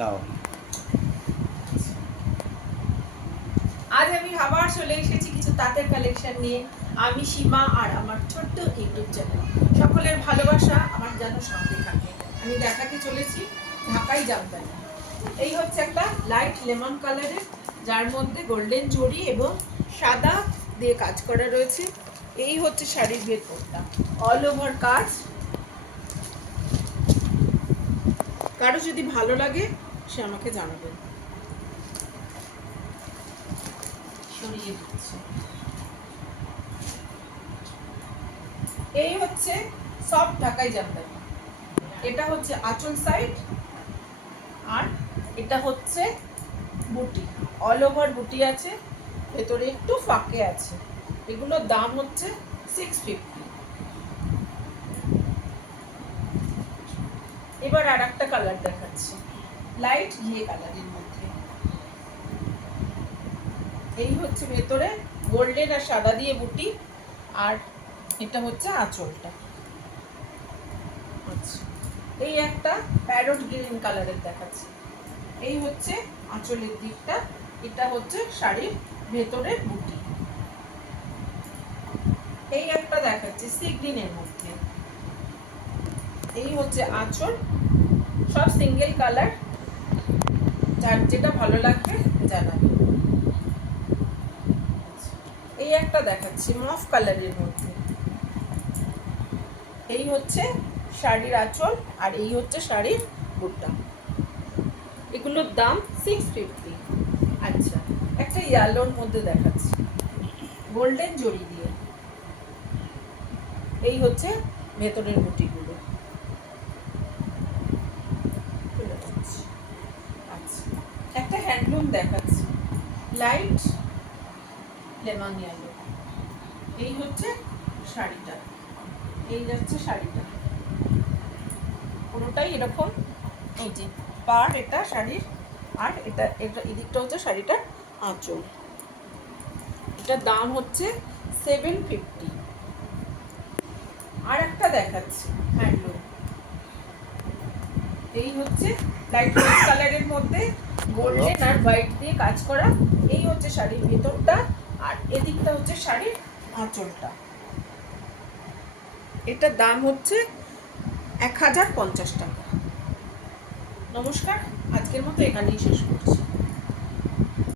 নাও। আজ আমি আবার চলে এসেছি কিছু তাঁতের কালেকশন নিয়ে। আমি সীমা আর আমার ছোট্ট ইউটিউব চ্যানেল। সকলের ভালোবাসা আমার যেন সঙ্গে থাকে। আমি দেখাতে চলেছি ঢাকাই জামদানি। এই হচ্ছে একটা লাইট লেমন কালারের, যার মধ্যে গোল্ডেন জরি এবং সাদা দিয়ে কাজ করা রয়েছে। এই হচ্ছে শাড়ির ভেতরটা, অল ওভার কাজ। কারো যদি ভালো লাগে সে আমাকে জানাবেন। সরিয়ে দিচ্ছি। এই হচ্ছে সফট ঢাকাই জামদানি। এটা হচ্ছে আঁচল সাইড, আর এটা হচ্ছে বুটি, অল ওভার বুটি আছে, ভেতরে একটু ফাঁকে আছে। এগুলোর দাম হচ্ছে 650। এবার আর একটা কালার দেখাচ্ছি, লাইট ঘিয়ে কালারের মধ্যে। এই হচ্ছে ভেতরে গোল্ডেন আর সাদা দিয়ে বুটি, আর এটা হচ্ছে আঁচলটা। আচ্ছা, এই একটা প্যারট গ্রিন কালারের দেখাচ্ছি। এই হচ্ছে আঁচলের দিকটা, এটা হচ্ছে শাড়ির ভেতরের বুটি। এই একটা দেখাচ্ছি সি গ্রিনের মধ্যে। এই হচ্ছে আঁচল, সব সিঙ্গেল কালার, যার যেটা ভালো লাগবে জানাবে। এই একটা দেখাচ্ছি মফ কালারের মধ্যে। এই হচ্ছে শাড়ির আঁচল, আর এই হচ্ছে শাড়ির বুটটা। এগুলোর দাম 650। আচ্ছা, একটা ইয়েলোর মধ্যে দেখাচ্ছি গোল্ডেন জরি দিয়ে। এই হচ্ছে ভেতরের বুটিগুলো। আচ্ছা, একটা হ্যান্ডলুম দেখাচ্ছি, লাইট লেমন ইয়েলো। এই হচ্ছে শাড়িটা, এই যাচ্ছে শাড়িটা পুরোটাই এরকম। এই যে পার এটা শাড়ির, আর এটা এটা এদিকটা হচ্ছে শাড়িটার আঁচল। এটার দাম হচ্ছে 750। আর একটা দেখাচ্ছি হ্যান্ডলুম। এই হচ্ছে লাইট রেড কালারের মধ্যে গোল্ডেন আর হোয়াইট দিয়ে কাজ করা। এই হচ্ছে শাড়ির ভেতরটা, আর এদিকটা হচ্ছে শাড়ির আঁচলটা। এটার দাম হচ্ছে 1050 টাকা। নমস্কার, আজকের মতো এখানেই শেষ করছি।